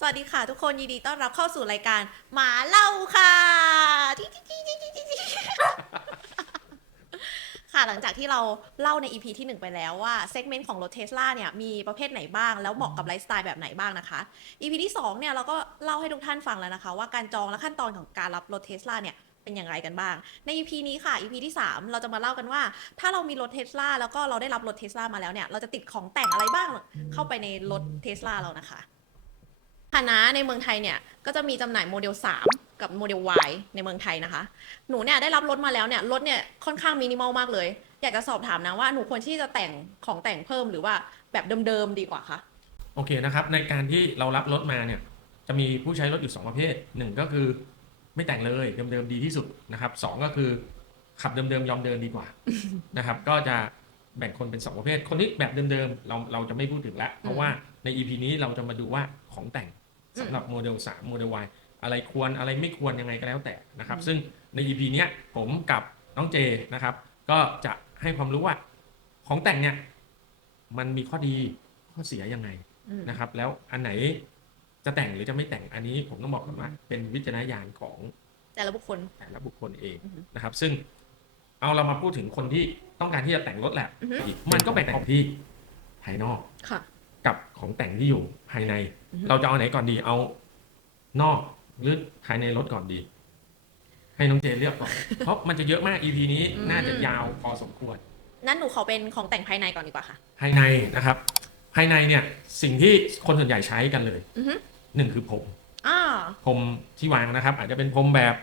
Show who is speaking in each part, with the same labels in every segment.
Speaker 1: สวัสดีค่ะทุกคนยินดีต้อนรับเข้าสู่รายการ หมาเล่าค่ะค่ะหลังจากที่เราเล่าใน EP ที่ 1 ไปแล้วว่าเซกเมนต์ของรถเทสลาเนี่ยมีประเภทไหนบ้าง แล้วเหมาะกับไลฟ์สไตล์แบบไหนบ้างนะคะ EP ที่ 2 เนี่ยเราก็เล่าให้ทุกท่านฟังแล้วนะคะ ว่าการจองและขั้นตอนของการรับรถเทสลาเนี่ยเป็นอย่างไรกันบ้าง ใน EP นี้ค่ะ EP ที่ 3 เราจะมาเล่ากันว่า ถ้าเรามีรถเทสลาแล้วก็เราได้รับรถเทสลามาแล้วเนี่ยเราจะติดของแต่งอะไรบ้างเข้าไปในรถเทสลาเรานะคะ คณะในเมืองไทยเนี่ยก็จะมีจำหน่ายโมเดล 3 กับโมเดล Y ในเมืองไทยนะคะ หนูเนี่ยได้รับรถมาแล้วเนี่ยรถเนี่ยค่อนข้างมินิมอลมากเลย อยากจะสอบถามนะว่าหนูควรที่จะแต่งของแต่งเพิ่มหรือว่าแบบเดิมๆดีกว่าคะ
Speaker 2: โอเคนะครับ ในการที่เรารับรถมาเนี่ยจะมีผู้ใช้รถอยู่ 2 ประเภทหนึ่งก็คือไม่แต่งเลยเดิมๆดีที่สุดนะครับสองก็คือขับเดิมๆยอมเดินดีกว่านะครับ ก็จะแบ่งคนเป็น 2 ประเภท คนที่แบบเดิมๆเราเราจะไม่พูดถึงแล้วเพราะว่าใน EP นี้เราจะมาดูว่าของแต่งสำหรับโมเดล3โมเดล Y อะไรควรอะไรไม่ควรยังไงก็แล้วแต่นะครับ ซึ่งใน EP เนี้ยผมกับน้องเจนะครับ ก็จะให้ความรู้ว่าของแต่งเนี่ยมันมีข้อดีข้อเสียยังไง
Speaker 1: อืม
Speaker 2: นะครับ แล้วอันไหนจะแต่งหรือจะไม่แต่งอันนี้ผมต้องบอกก่อนว่าเป็นวิจารณญาณของ
Speaker 1: แต่ละบุคคล
Speaker 2: แต่ละบุคคลเอง
Speaker 1: อือฮึ
Speaker 2: นะครับ ซึ่งเอาเรามาพูดถึงคนที่ต้องการที่จะแต่งรถแหละ
Speaker 1: อือฮึ
Speaker 2: มันก็แบ่งออกที่ภายนอก
Speaker 1: ค่ะ
Speaker 2: กับของแต่งที่อยู่ภายใน
Speaker 1: อือฮึ
Speaker 2: เราจะเอาไหนก่อนดีเอา นอกหรือภายในรถก่อนดี ให้น้องเจเลือกก่อนเพราะมันจะเยอะมาก EP นี้น่าจะยาวพอสมควร
Speaker 1: นั่นหนูขอเป็นของแต่งภายในก่อนดีกว่าค่ะ
Speaker 2: ภายในนะครับ ภายในเนี่ย สิ่งที่คนส่วนใหญ่ใช้กันเลย
Speaker 1: อือฮึ
Speaker 2: หนึ่งคือผม
Speaker 1: อ่า
Speaker 2: พรมที่วางนะครับ อาจจะเป็นพรมแบบ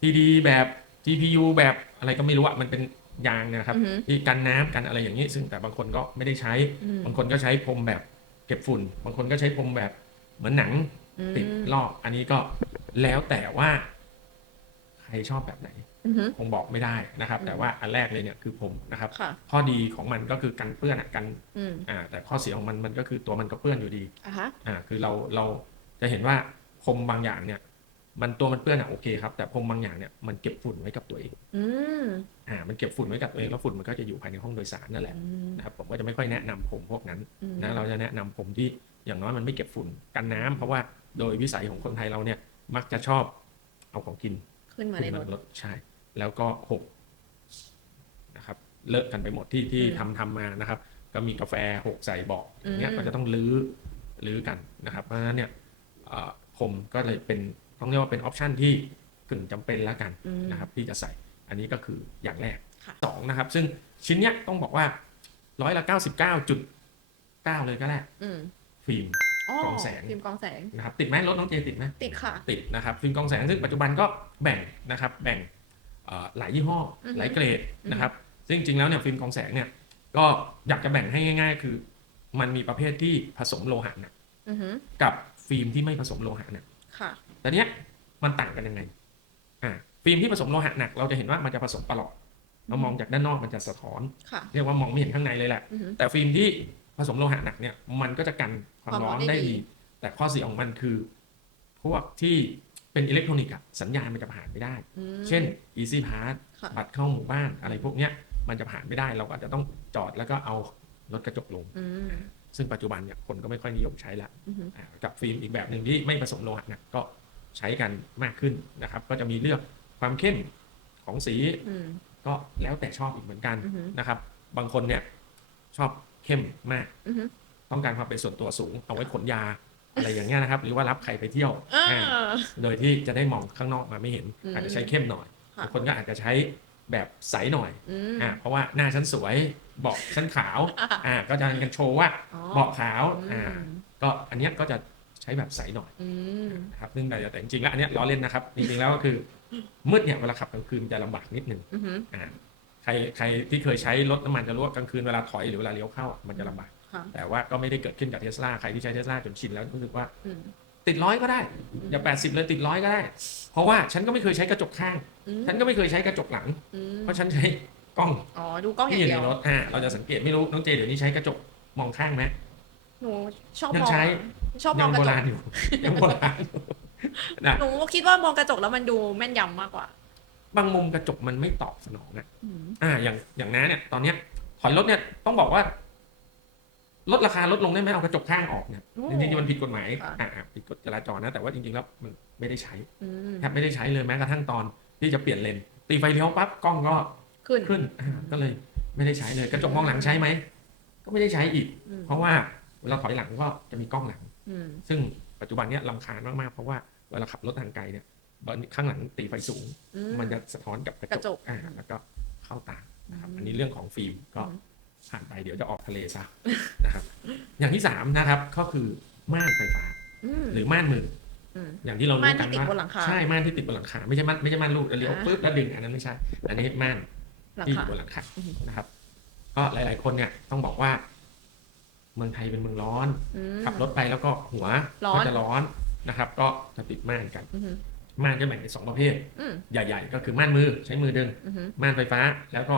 Speaker 2: TD แบบ TPU แบบอะไรก็ไม่รู้อะมันเป็นยางเนี่ยนะครับ
Speaker 1: อือฮึ
Speaker 2: ที่กันน้ำกันอะไรอย่างนี้ ซึ่งแต่บางคนก็ไม่ได้ใช้
Speaker 1: อืม
Speaker 2: บางคนก็ใช้พรมแบบ เก็บฝุ่น บางคนก็ใช้พรมแบบเหมือนหนัง
Speaker 1: อืม
Speaker 2: ติดรอบอันนี้ก็แล้วแต่ว่าใครชอบแบบไหน
Speaker 1: อือฮึ
Speaker 2: คงบอกไม่ได้นะครับ
Speaker 1: อืม
Speaker 2: แต่ว่าอันแรกเลยเนี่ยคือผมนะครับ
Speaker 1: ค่ะ
Speaker 2: ข้อดีของมันก็คือกันเปื้อนอะกัน
Speaker 1: อืม
Speaker 2: อ่า แต่ข้อเสียของมันมันก็คือตัวมันก็เปื้อนอยู่ดี
Speaker 1: อะฮะ
Speaker 2: อ่าคือเราเราจะเห็นว่าพรมบางอย่างเนี่ย มันตัวมันเปื้อนอะโอเคครับ แต่พรมบางอย่างเนี่ยมันเก็บฝุ่นไว้กับตัวเอง
Speaker 1: อืม
Speaker 2: อ่ามันเก็บฝุ่นไว้กับตัวเองแล้วฝุ่นมันก็จะอยู่ภายในห้องโดยสารนั่นแหละ
Speaker 1: อืม
Speaker 2: นะครับผมก็จะไม่ค่อยแนะนำผมพวกนั้น
Speaker 1: อืม
Speaker 2: นะเราจะแนะนำผมที่อย่างน้อยมันไม่เก็บฝุ่นกันน้ำเพราะว่าโดยวิสัยของคนไทยเราเนี่ยมักจะชอบเอาของกิน
Speaker 1: ขึ้นมาใน
Speaker 2: ขึ้น
Speaker 1: ร
Speaker 2: มา
Speaker 1: ถ
Speaker 2: รถใช่ แล้วก็หกนะครับเลอะกันไปหมดที่ที่
Speaker 1: อืม
Speaker 2: ทำทำมานะครับ ก็มีกาแฟหกใส่เบาะ
Speaker 1: อืม
Speaker 2: เนี้ยก็จะต้องลื้อลื้อกันนะครับ เพราะฉะนั้นเนี่ยเอ่อผมก็เลยเป็น ต้องเรียกว่าเป็นออปชันที่กึ่งจำเป็นแล้วกัน
Speaker 1: อืม
Speaker 2: นะครับที่จะใส่อันนี้ก็คืออย่างแรก
Speaker 1: ค่ะ
Speaker 2: สองนะครับ ซึ่งชิ้นเนี้ยต้องบอกว่าร้อยละเก้าสิบเก้าจุดเก้าเลยก็ได้
Speaker 1: อืม
Speaker 2: ฟิล์ม
Speaker 1: อ๋อก
Speaker 2: องแสง
Speaker 1: ฟิล์มกองแสง
Speaker 2: นะครับติดไหมรถน้องเจติดไหม
Speaker 1: ติดค่ะ
Speaker 2: ติดนะครับฟิล์มกองแสงซึ่งปัจจุบันก็แบ่งนะครับแบ่งเอ่อหลายยี่ห้อ
Speaker 1: อือฮึ
Speaker 2: หลายเกรดนะครับซึ่งจริงๆแล้วเนี่ยฟิล์มกองแสงเนี่ยก็อยากจะแบ่งให้ง่าย ๆ คือ มันมีประเภทที่ผสมโลหะหนัก
Speaker 1: อือฮึ
Speaker 2: กับฟิล์มที่ไม่ผสมโลหะหนัก
Speaker 1: ค่ะ
Speaker 2: แต่เนี้ยมันต่างกันยังไงอ่าฟิล์มที่ผสมโลหะหนักเราจะเห็นว่ามันจะผสมประหลอดเรามองจากด้านนอกมันจะสะท้อน
Speaker 1: ค่ะ
Speaker 2: เรียกว่ามองไม่เห็นข้างในเลยแหละ
Speaker 1: อือฮึ
Speaker 2: แต่ฟิล์มที่ผสมโลหะหนักเนี่ยมันก็จะกันความ
Speaker 1: ความร้
Speaker 2: ร้
Speaker 1: อ
Speaker 2: อนน
Speaker 1: ได้
Speaker 2: ได้
Speaker 1: ดี
Speaker 2: ดี แต่ข้อเสียของมันคือ พวกที่เป็นอิเล็กทรอนิกส์อะสัญญาณมันจะผ่านไม่ได้
Speaker 1: อืม
Speaker 2: เช่น Easy Pass
Speaker 1: ค่ะ
Speaker 2: บัตรเข้าหมู่บ้านอะไรพวกเนี้ยมันจะผ่านไม่ได้เราก็อาจจะต้องจอดแล้วก็เอารถกระจกลง
Speaker 1: อืม
Speaker 2: ซึ่งปัจจุบันเนี่ยคนก็ไม่ค่อยนิยมใช้ละ
Speaker 1: อือฮึ
Speaker 2: อ่ากับฟิล์มอีกแบบหนึ่งที่ไม่ผสมโลหะหนักก็ ใช้กันมากขึ้นนะครับ ก็จะมีเลือกความเข้มของสี
Speaker 1: อืม
Speaker 2: ก็แล้วแต่ชอบอีกเหมือนกัน
Speaker 1: อือฮึ
Speaker 2: นะครับ บางคนเนี่ยชอบเข้มมาก
Speaker 1: อือฮึ
Speaker 2: ต้องการความเป็นส่วนตัวสูง เอาไว้ขนยาอะไรอย่างเงี้ยนะครับ หรือว่ารับใครไปเที่ยว
Speaker 1: อ่า
Speaker 2: อ่าโดยที่จะได้มองข้างนอกมาไม่เห็น
Speaker 1: อืม
Speaker 2: อาจจะใช้เข้มหน่อย
Speaker 1: ค่ะ
Speaker 2: บางคนก็อาจจะใช้แบบใสหน่อย
Speaker 1: อืม
Speaker 2: อ่าเพราะว่าหน้าฉันสวยเบาะฉันขาวอ่าก็จะกันโชว์ว่า
Speaker 1: อ๋อ
Speaker 2: เบาะขาว
Speaker 1: อื
Speaker 2: อ่ามก็อันเนี้ยก็จะใช้แบบใสหน่อย
Speaker 1: อืม
Speaker 2: นะครับซึ่งแต่แต่จริงๆแล้วอันเนี้ยล้อเล่นนะครับจริงๆแล้วก็คือมืดเนี่ยเวลาขับกลางคืนจะลำบากนิดนึง
Speaker 1: อือฮึ
Speaker 2: อ่าใครใครที่เคยใช้รถน้ำมันจะรู้ว่ากลางคืนเวลาถอยหรือเวลาเลี้ยวเข้าอะมันจะลำบาก
Speaker 1: ค่ะ
Speaker 2: แต่ว่าก็ไม่ได้เกิดขึ้นกับเทสลาใครที่ใช้เทสลาจนชินแล้วรู้สึกว่า
Speaker 1: อืม
Speaker 2: ติดร้อยก็ได้ อย่า80เลยติดร้อยก็ได้ เพราะว่าฉันก็ไม่เคยใช้กระจกข้าง
Speaker 1: อืม
Speaker 2: ฉันก็ไม่เคยใช้กระจกหลัง
Speaker 1: อืม
Speaker 2: เพราะฉันใช้กล้อง
Speaker 1: อ๋อดูกล้องอ
Speaker 2: ที่
Speaker 1: ย่าง
Speaker 2: อยู่
Speaker 1: เดี
Speaker 2: ใน
Speaker 1: ยว
Speaker 2: รถอ่าเราจะสังเกตไม่รู้น้องเจเดี๋ยวนี้ใช้กระจกมองข้างไหม
Speaker 1: หนูชอบ
Speaker 2: ยั
Speaker 1: ม
Speaker 2: ง
Speaker 1: อง
Speaker 2: ใช้
Speaker 1: ชอบม
Speaker 2: ยั
Speaker 1: อง
Speaker 2: ง
Speaker 1: ก
Speaker 2: โบ
Speaker 1: ระจ
Speaker 2: รากณอยู่ ยังโบราณอยู่นะ
Speaker 1: หนูคิดว่ามองกระจกแล้วมันดูแม่นยำมากกว่า
Speaker 2: บางมุมกระจกมันไม่ตอบสนองอะ
Speaker 1: อืม
Speaker 2: อ่าอย่างอย่างน้าเนี่ยตอนเนี้ยถอยรถเนี่ยต้องบอกว่า ลดราคาลดลงได้ไหมเอากระจกข้างออกเนี่ย
Speaker 1: โอ้
Speaker 2: จริงๆมันผิดกฎหมาย
Speaker 1: ค่ะ
Speaker 2: อ่าผิดกฎจราจรนะ แต่ว่าจริงๆแล้วมันไม่ได้ใช้
Speaker 1: อืม
Speaker 2: แทบไม่ได้ใช้เลยแม้กระทั่งตอนที่จะเปลี่ยนเลนตีไฟเลี้ยวปั๊บกล้องก็
Speaker 1: ขึ้น
Speaker 2: ขึ้นอ่าก็เลย ไม่ได้ใช้เลย กระจกมองหลังใช้ไหมก็ไม่ได้ใช้อีก
Speaker 1: อืม
Speaker 2: เพราะว่าเวลาถอยหลังก็จะมีกล้องหลัง
Speaker 1: อืม
Speaker 2: ซึ่งปัจจุบันเนี้ยลำคาญมากๆ เพราะว่าเวลาขับรถทางไกลเนี่ยข้างหลังตีไฟสูง
Speaker 1: อืม
Speaker 2: มันจะสะท้อนกับกระ
Speaker 1: กระ
Speaker 2: จ
Speaker 1: จ
Speaker 2: ก
Speaker 1: ก
Speaker 2: อ่าแล้วก็เข้าตานะครับ
Speaker 1: อืม
Speaker 2: อันนี้เรื่องของฟิล์มก็
Speaker 1: อืม
Speaker 2: ผ่านไปเดี๋ยวจะออกทะเลซะนะครับ อย่างที่สามนะครับก็คือม่านไฟฟ้า
Speaker 1: อืม
Speaker 2: หรือม่านมือ
Speaker 1: อืม
Speaker 2: อย่างที่เรา
Speaker 1: ม่า
Speaker 2: รู้
Speaker 1: น
Speaker 2: กั
Speaker 1: ที่
Speaker 2: น
Speaker 1: ติด
Speaker 2: ว่า
Speaker 1: บนหลังคา
Speaker 2: ใช่ม่านที่ติดบนหลังคาไม่ใช่ม่านไม่ใช่ม่านลูกเลี้ยว
Speaker 1: อ่า
Speaker 2: ปุ๊บแล้วดึงอันนั้นไม่ใช่ อันนี้ม่าน
Speaker 1: หลัง
Speaker 2: ที่อ
Speaker 1: คา
Speaker 2: ยู่บนหลังคา
Speaker 1: อืม
Speaker 2: นะครับ ก็หลาย ๆ คนเนี่ยต้องบอกว่า เมืองไทยเป็นเมืองร้อน
Speaker 1: อืม
Speaker 2: ขับรถไปแล้วก็หัว
Speaker 1: ร้อน
Speaker 2: ก็จะร้อนนะครับ ก็จะติดม่านกัน
Speaker 1: อืม
Speaker 2: ม่านจะแบ่งเป็นสองประเภท
Speaker 1: อืม
Speaker 2: ใหญ่ ๆ ก็คือม่านมือใช้มือดึง
Speaker 1: อืม
Speaker 2: ม่านไฟฟ้าแล้วก็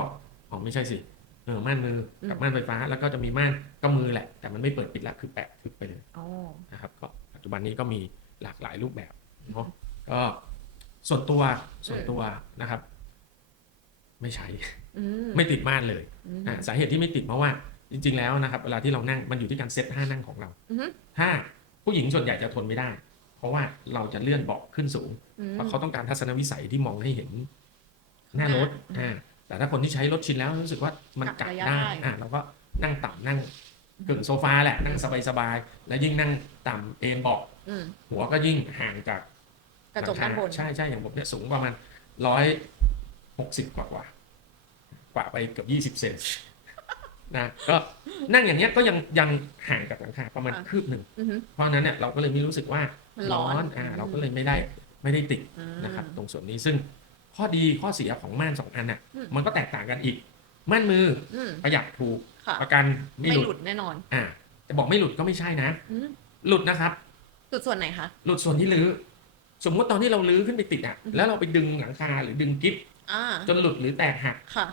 Speaker 2: อ๋อไม่ใช่สิเออม่านมือกับ
Speaker 1: อืม
Speaker 2: ม่านไฟฟ้าแล้วก็จะมีม่านก็มือแหละ แต่มันไม่เปิดปิดละคือแปะทึบไปเลย
Speaker 1: อ๋อ
Speaker 2: นะครับก็ปัจจุบันนี้ก็มีหลากหลายรูปแบบเนาะก็ส่วนตัวส่วนตัวนะครับ ไม่ใช้
Speaker 1: อืม
Speaker 2: ไม่ติดม่านเลย
Speaker 1: อืม
Speaker 2: อ่าสาเหตุที่ไม่ติดเพราะว่า จริง ๆ แล้วนะครับเวลาที่เรานั่งมันอยู่ที่การเซตท่านั่งของเรา
Speaker 1: อืม
Speaker 2: ถ้าผู้หญิงส่วนใหญ่จะทนไม่ได้ เพราะว่าเราจะเลื่อนเบาะขึ้นสูง
Speaker 1: อืม
Speaker 2: เพราะเขาต้องการทัศนวิสัยที่มองให้เห็นหน้ารถ
Speaker 1: อ่า
Speaker 2: อ่าแต่ถ้าคนที่ใช้รถชินแล้วรู้สึกว่ามัน
Speaker 1: กั
Speaker 2: กั
Speaker 1: ด
Speaker 2: ด
Speaker 1: ระยะ
Speaker 2: ได้
Speaker 1: ได้
Speaker 2: อ่าเราก็นั่งต่ำนั่งกึ่งโซฟาแหละนั่งสบายๆแล้วยิ่งนั่งต่ำเอนเบาะ
Speaker 1: อืม
Speaker 2: หัวก็ยิ่งห่างจาก
Speaker 1: กระจกด้านบน
Speaker 2: ใช่ใช่อย่างผมเนี่ยสูงประมาณร้อยหกสิบกว่ากว่า กว่าไปเกือบยี่สิบเซน นะก็นั่งอย่างเงี้ยก็ยังยังห่างจากหลังคาประมาณ
Speaker 1: อะ
Speaker 2: คืบหนึ่ง
Speaker 1: อืม
Speaker 2: เพราะฉะนั้นเนี่ยเราก็เลยไม่รู้สึกว่า
Speaker 1: มันร้อน
Speaker 2: อ่าเราก็เลยไม่ได้ไม่ได้ติด
Speaker 1: อืม
Speaker 2: นะครับตรงส่วนนี้ซึ่งข้อดีข้อเสียของม่านสองอันน่ะ
Speaker 1: อืม
Speaker 2: มันก็แตกต่างกันอีกม่านมือ
Speaker 1: อืม
Speaker 2: ประหยัดถูก
Speaker 1: ค่ะ
Speaker 2: ประกันไม่
Speaker 1: ไม่
Speaker 2: หลุด
Speaker 1: หลุดแน่นอน
Speaker 2: อ่าจะบอกไม่หลุดก็ไม่ใช่นะ
Speaker 1: อืม
Speaker 2: หลุดนะครับ
Speaker 1: หลุดส่วนไหนคะ
Speaker 2: หลุดส่วนที่ลื้อสมมุติตอนที่เราลื้อขึ้นไปติดอะ
Speaker 1: อือฮึ
Speaker 2: แล้วเราไปดึงหลังคาหรือดึงกิฟ
Speaker 1: อ่า
Speaker 2: จนหลุดหรือแตกหัก
Speaker 1: ค่ะ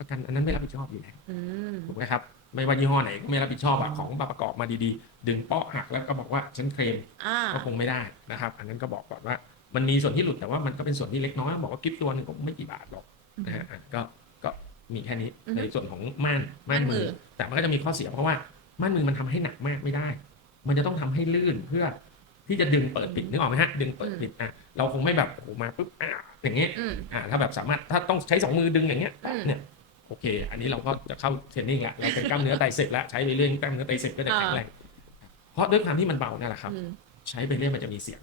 Speaker 2: ประกันอันนั้นไม่รับผิดชอบอยู่แล้ว
Speaker 1: อืม
Speaker 2: ถูกไหมครับไม่ว่ายี่ห้อไหนก็ไม่รับผิดชอบอะของมาประกอบมาดีๆ ดึงเปาะหักแล้วก็บอกว่าฉันเคลม
Speaker 1: อ่า
Speaker 2: ก็คงไม่ได้นะครับ อันนั้นก็บอกก่อนว่า มันมีส่วนที่หลุดแต่ว่ามันก็เป็นส่วนที่เล็กน้อยบอกว่ากิฟตัวหนึ่งก็ไม่กี่บาทหรอกนะฮะอะก็ก็มีแค่นี้
Speaker 1: อือฮึ
Speaker 2: ในส่วนของม่านม่าน
Speaker 1: ม่านมื
Speaker 2: มือ
Speaker 1: อ
Speaker 2: แต่มันก็จะมีข้อเสียเพราะว่าม่านมือมันทำให้หนักมากไม่ได้ มันจะต้องทำให้ลื่นเพื่อที่จะดึงเปิดปิดนึกออกไหมฮะดึงเปิดปิดอะเราคงไม่แบบโอ้โหมาปุ๊บอะอย่างเงี้ย
Speaker 1: อืม
Speaker 2: อ่าถ้าแบบสามารถถ้าต้องใช้สองมือดึงอย่างเงี้ย
Speaker 1: อืม
Speaker 2: เนี่ย โอเค อันนี้เราก็จะเข้าเทรนนิ่งละเราเป็นกล้ามเนื้อไตรเสพแล้วใช้ไปเรื่อยกล้ามเนื้อไตรเสพก็จะแข็งแรงเพราะด้วยความที่มันเบานั่นแหละครับ
Speaker 1: อืม
Speaker 2: ใช้ไปเรื่อยมันจะมีเสียง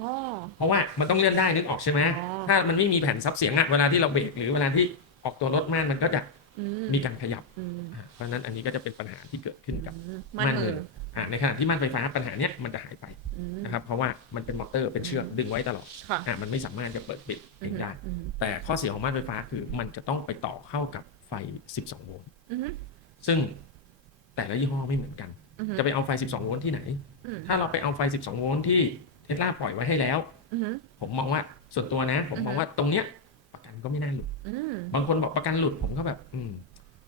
Speaker 1: อ๋อ
Speaker 2: เพราะว่ามันต้องเลื่อนได้นึกออกใช่ไหม
Speaker 1: อ๋อ
Speaker 2: ถ้ามันไม่มีแผ่นซับเสียงอะเวลาที่เราเบรกหรือเวลาที่ออกตัวรถม่านมันก็จะ
Speaker 1: อืม
Speaker 2: มีการขยับ
Speaker 1: อืม
Speaker 2: อ่าเพราะฉะนั้นอันนี้ก็จะเป็นปัญหาที่เกิดขึ้นกับ
Speaker 1: อืมม่านมือ
Speaker 2: อ่าในขณะที่ม่านไฟฟ้าปัญหาเนี้ยมันจะหายไป
Speaker 1: อืม
Speaker 2: นะครับเพราะว่ามันเป็นมอเตอร์เป็นเชือกดึงไว้ตลอด
Speaker 1: ค่ะ
Speaker 2: อ่ามันไม่สามารถจะเปิดปิดเองได้
Speaker 1: อืม
Speaker 2: แต่ข้อเสียของม่านไฟฟ้าคือมันจะต้องไปต่อเข้ากับ ไฟ 12 โวลต์
Speaker 1: อืม
Speaker 2: ซึ่งแต่ละยี่ห้อไม่เหมือนกัน
Speaker 1: อืม
Speaker 2: จะไปเอาไฟ 12 โวลต์ที่ไหน
Speaker 1: อืม
Speaker 2: ถ้าเราไปเอาไฟ 12 โวลต์ที่เทสลาปล่อยไว้ให้แล้ว
Speaker 1: อืม
Speaker 2: ผมมองว่าส่วนตัวนะ ผมมอง
Speaker 1: อือฮึ
Speaker 2: ว่าตรงเนี้ยประกันก็ไม่น่าหลุด
Speaker 1: อืม
Speaker 2: บางคนบอกประกันหลุดผมก็แบบ อืม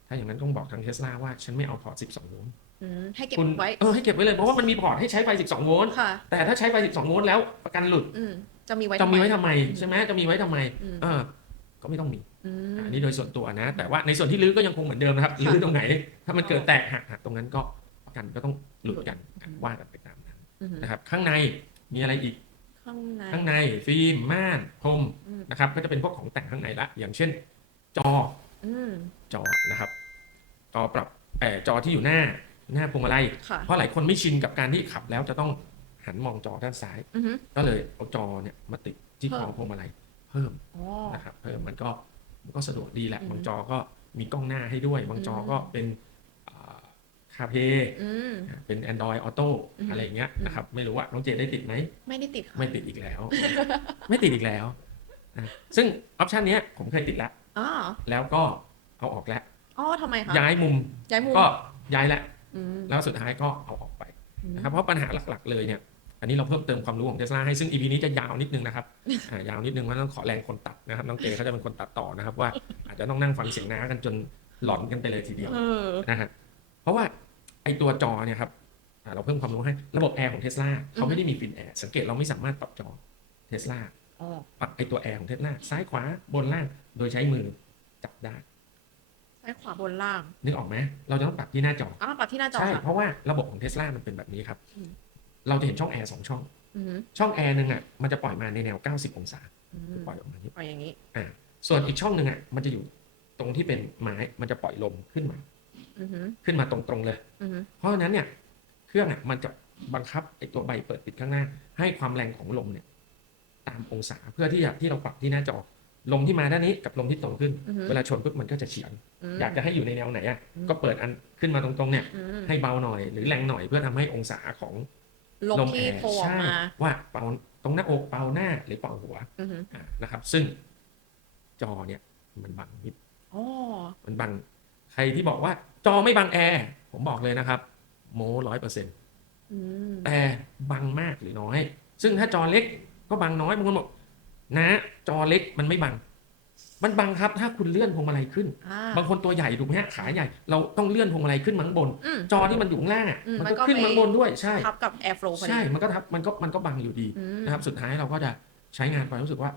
Speaker 2: ถ้าอย่างนั้นต้องบอกทางเทสลาว่าฉันไม่เอาพอร์ต 12 โวลต์
Speaker 1: อืมให้เก็บ
Speaker 2: คุณ
Speaker 1: ไว้
Speaker 2: เออให้เก็บไว้เลยเพราะว่ามันมีพอร์ตให้ใช้ไฟ 12 โวลต์
Speaker 1: ค่ะ
Speaker 2: แต่ถ้าใช้ไฟ 12 โวลต์แล้วประกันหลุด
Speaker 1: อืมจะมีไว้
Speaker 2: จะมีไว้
Speaker 1: ทำ
Speaker 2: ทำไมใช่ไหมจะมีไว้ทำไม
Speaker 1: อืม
Speaker 2: เออ ก็ไม่ต้องมี
Speaker 1: อืม
Speaker 2: อันนี้โดยส่วนตัวนะ แต่ว่าในส่วนที่ลื้อก็ยังคงเหมือนเดิมนะครับ
Speaker 1: ค่ะ
Speaker 2: ลื้อตรงไหน ถ้ามันเกิดแตกหักหักตรงนั้นก็ประกันก็ต้องหลุดกัน
Speaker 1: อืม
Speaker 2: ว่ากันไปตามนั้น
Speaker 1: อืม
Speaker 2: นะครับข้างในมีอะไรอีก
Speaker 1: ข้างใน
Speaker 2: ข้างในฟิล์มม่านพรม
Speaker 1: อืม
Speaker 2: นะครับ ก็จะเป็นพวกของแต่งข้างในละ อย่างเช่น จอ
Speaker 1: อืม
Speaker 2: จอนะครับจอปรับเออจอที่อยู่หน้าหน้าพวงมาลัย
Speaker 1: ค่ะ
Speaker 2: เพราะหลายคนไม่ชินกับการที่ขับแล้วจะต้องหันมองจอด้านซ้าย
Speaker 1: อืม
Speaker 2: ก็เลยเอาจอเนี่ยมาติดที่คอ
Speaker 1: เพิ่ม
Speaker 2: พวงมาลัยเพิ่ม
Speaker 1: อ๋อ
Speaker 2: นะครับเพิ่มมันก็มัน ก็สะดวกดีแหละ
Speaker 1: อืม
Speaker 2: บางจอก็มีกล้องหน้าให้ด้วย บางจอก็เป็นคาเพย์
Speaker 1: อืม
Speaker 2: เป็น Android Auto
Speaker 1: อืม
Speaker 2: อะไรอย่างเงี้ย
Speaker 1: อืม
Speaker 2: นะครับ ไม่รู้ว่าน้องเจได้ติดไหม
Speaker 1: ไม่ได้ติดค่ะ
Speaker 2: ไม่ติดอีกแล้ว ไม่ติดอีกแล้วนะซึ่งออปชันเนี้ยผมเคยติดแล้ว
Speaker 1: อ๋อ
Speaker 2: แล้วก็เอาออกแล้ว
Speaker 1: อ๋อทำไมคะ
Speaker 2: ย้ายมุม
Speaker 1: ย้ายมุม
Speaker 2: ก็ย้ายแล้ว
Speaker 1: อืม
Speaker 2: แล้วสุดท้ายก็เอาออกไป
Speaker 1: อืม
Speaker 2: นะครับเพราะปัญหาหลักๆเลยเนี่ย อันนี้เราเพิ่มเติมความรู้ของเทสลาให้ซึ่ง EP นี้จะยาวนิดนึงนะครับอ่ายาวนิดนึงว่าต้องขอแรงคนตัดนะครับน้องเจเขาจะเป็นคนตัดต่อนะครับ ว่าอาจจะต้องนั่งฟังเสียงน้ากันจนหลอนกันไปเลยทีเดียว
Speaker 1: เออ
Speaker 2: นะฮะเพราะว่าไอตัวจอเนี่ยครับอ่าเราเพิ่มความรู้ให้ระบบแอร์ของเทสลาเขาไม่ได้มีฟินแอร์สังเกตเราไม่สามารถปรับจอเทสลา
Speaker 1: อ๋อ
Speaker 2: ปรับไอตัวแอร์ของเทสลาซ้ายขวาบนล่างโดยใช้มือจับได้
Speaker 1: ซ้ายให้ขวาบนล่าง
Speaker 2: นึกออกไหมเราจะต้องปรับที่หน้าจอ
Speaker 1: อ่าปรับที่หน้าจอ
Speaker 2: ใช่
Speaker 1: ค่ะ
Speaker 2: เพราะว่าระบบของเทสลามันเป็นแบบนี้ครับ
Speaker 1: อืม
Speaker 2: เราจะเห็นช่องแอร์สองช่อง
Speaker 1: อืม
Speaker 2: ช่องแอร์หนึ่งอะมันจะปล่อยมาในแนว 90 องศา
Speaker 1: อืม
Speaker 2: ปล่อยออกมาอย่างนี้
Speaker 1: ปล่อยอย่างนี้
Speaker 2: อ่าส่วนอีกช่องหนึ่งอะมันจะอยู่ตรงที่เป็นไม้มันจะปล่อยลมขึ้นมา
Speaker 1: อือหือ
Speaker 2: ขึ้นมาตรงๆเลย
Speaker 1: อือหือ
Speaker 2: เพราะฉะนั้นเนี่ยเครื่องอะมันจะบังคับไอ้ตัวใบเปิดปิดข้างหน้า ให้ความแรงของลมเนี่ย ตามองศาเพื่อที่จะที่เราปรับที่หน้าจอลมที่มาด้านนี้กับลมที่ตรงขึ้น
Speaker 1: อือหือ
Speaker 2: เวลาชนปุ๊บมันก็จะเฉียง
Speaker 1: ม
Speaker 2: อยากจะให้อยู่ในแนวไหนอะ
Speaker 1: อืม
Speaker 2: ก็เปิดอันขึ้นมาตรงๆเนี่ย
Speaker 1: อืม
Speaker 2: ให้เบาหน่อยหรือแรงหน่อยเพื่อทำให้องศาของ
Speaker 1: ลม
Speaker 2: ลม
Speaker 1: ที่
Speaker 2: แอร์
Speaker 1: โผล่ออก
Speaker 2: ใช่
Speaker 1: มา
Speaker 2: ว่าเป่าตรงหน้าอกเป่าหน้าหรือเป่าหัว
Speaker 1: อือหือ
Speaker 2: อ่านะครับ ซึ่งจอเนี่ยมันบังนิด
Speaker 1: อ๋อ
Speaker 2: มันบัง ใครที่บอกว่า จอไม่บังแอร์ผมบอกเลยนะครับ โมร้อยเปอร์เซ็นต์
Speaker 1: อืม
Speaker 2: แต่บังมากหรือน้อย ซึ่งถ้าจอเล็กก็บังน้อยบางคนบอกนะ จอเล็กมันไม่บัง มันบังครับถ้าคุณเลื่อนพวงมาลัยขึ้น
Speaker 1: อ่า
Speaker 2: บางคนตัวใหญ่ถูกไหมฮะขาใหญ่ เราต้องเลื่อนพวงมาลัยขึ้นมาข้างบน
Speaker 1: อืม
Speaker 2: จอที่มันอยู่ข้างล่างอะ
Speaker 1: อืม
Speaker 2: มัน
Speaker 1: มันก็
Speaker 2: ก็ขึ้น
Speaker 1: ไป
Speaker 2: มาข้างบนด้วยใช่
Speaker 1: ทับกับแอร์ฟลูพอดี
Speaker 2: ใช่มันก็ทับมันก็มันก็บังอยู่ดี
Speaker 1: อืม
Speaker 2: นะครับสุดท้ายเราก็จะใช้งานไปรู้สึกว่า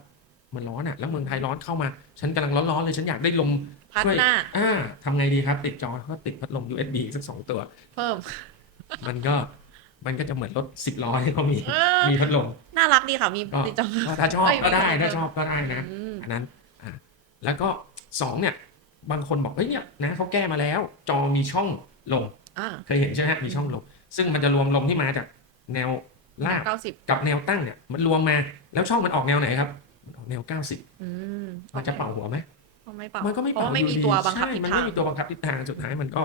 Speaker 2: มันร้อนอะแล้วเมืองไทยร้อนเข้ามา ฉันกำลังร้อนๆเลยฉันอยากได้ลม
Speaker 1: พัด
Speaker 2: ช่วย
Speaker 1: หน้า
Speaker 2: อ่าทำไงดีครับ ติดจอก็ติดพัดลม USB อีกสักสองตัว
Speaker 1: เพิ่ม
Speaker 2: มันก็มันก็จะเหมือนรถสิบล้อที่เขามี
Speaker 1: เออ
Speaker 2: มีพัดลม
Speaker 1: น่ารักดีค่ะมี
Speaker 2: ก็
Speaker 1: ติดจอ
Speaker 2: ก็ถ้าชอบ
Speaker 1: เอ้ย
Speaker 2: ก็ได้
Speaker 1: มี
Speaker 2: ถ้า
Speaker 1: พัดลม
Speaker 2: ชอบก็ได้นะ
Speaker 1: อืม
Speaker 2: อันนั้นอ่า แล้วก็สองเนี่ยบางคนบอกเฮ้ยเนี่ยนะเขาแก้มาแล้ว จอมีช่องลง
Speaker 1: อ่า
Speaker 2: เคยเห็นใช่ไหมฮะมีช่องลง ซึ่งมันจะรวมลมที่มาจากแนวลาบ
Speaker 1: เก้าสิบ
Speaker 2: กับแนวตั้งเนี่ย มันรวมมาแล้วช่องมันออกแนวไหนครับมันออกแนว90
Speaker 1: อืม
Speaker 2: มันจะเป่าหัวไหม
Speaker 1: ไม่เป่า
Speaker 2: มันก็ไม่
Speaker 1: เพราะ
Speaker 2: เป่า
Speaker 1: ว่าไม่
Speaker 2: อยู่
Speaker 1: มี
Speaker 2: ดี
Speaker 1: ตัวบังคับ
Speaker 2: ใช่
Speaker 1: ทิศ
Speaker 2: มัน
Speaker 1: ทา
Speaker 2: ไม่
Speaker 1: ง
Speaker 2: มีตัวบังคับทิศทางสุดท้ายมันก็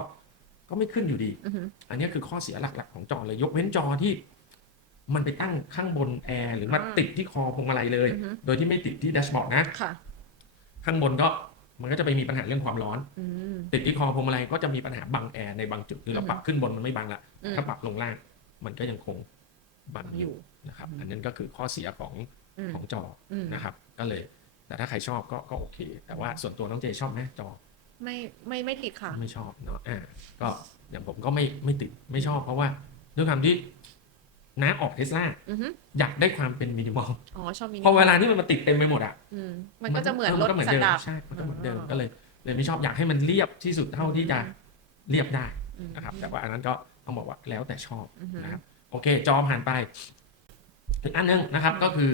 Speaker 2: ก็ไม่ขึ้นอยู่ดี
Speaker 1: อือหือ
Speaker 2: อันนี้คือข้อเสียหลักๆของจอเลยยกเว้นจอที่ มันไปตั้งข้างบนแอร์หรือมาติดที่คอพวงมาลัยเลย
Speaker 1: อือหือ
Speaker 2: โดยที่ไม่ติดที่แดชบอร์ดนะ
Speaker 1: ค่ะ
Speaker 2: ข้างบนก็มันก็จะไปมีปัญหาเรื่องความร้อน
Speaker 1: อืม
Speaker 2: ติดที่คอพวงมาลัยก็จะมีปัญหาบังแอร์ในบางจุดคือเรา
Speaker 1: อือฮึ
Speaker 2: ปรับขึ้นบนมันไม่บังละ
Speaker 1: อืม
Speaker 2: ถ้าปรับลงล่าง มันก็ยังคงบังอ
Speaker 1: อยู่
Speaker 2: ยู่ นะครับ
Speaker 1: อืม
Speaker 2: อันนั้นก็คือข้อเสียของ
Speaker 1: อืม
Speaker 2: ของจอ
Speaker 1: อืม
Speaker 2: นะครับ ก็เลย แต่ถ้าใครชอบก็ก็โอเค แต่ว่าส่วนตัวน้องเจชอบไหมจอ
Speaker 1: ไม่ไม่ไม่ติดค่ะ
Speaker 2: ไม่ชอบเนาะอ่าก็อย่างผมก็ไม่ไม่ติดไม่ชอบเพราะว่าด้วยความที่ น้าออกเทสลา
Speaker 1: อือหือ
Speaker 2: อยากได้ความเป็นมินิมอล
Speaker 1: อ๋อชอบมินิ
Speaker 2: พอเวลาที่มันมาติดเต็มไปหมดอะ
Speaker 1: อืมมันก็จะเหมือนรถ
Speaker 2: ก็เหมือน
Speaker 1: สัน
Speaker 2: เดิม
Speaker 1: ดาป
Speaker 2: ใช่มันก็เหมือนเดิม
Speaker 1: อ่า
Speaker 2: ก็เลยเลยไม่ชอบอยากให้มันเรียบที่สุดเท่าที่จะเรียบได้
Speaker 1: อืม
Speaker 2: นะครับ แต่ว่าอันนั้นก็ต้องบอกว่าแล้วแต่ชอบ
Speaker 1: อือหือ
Speaker 2: นะครับโอเค จอผ่านไปอีกอันหนึงนะครับ ก็คือ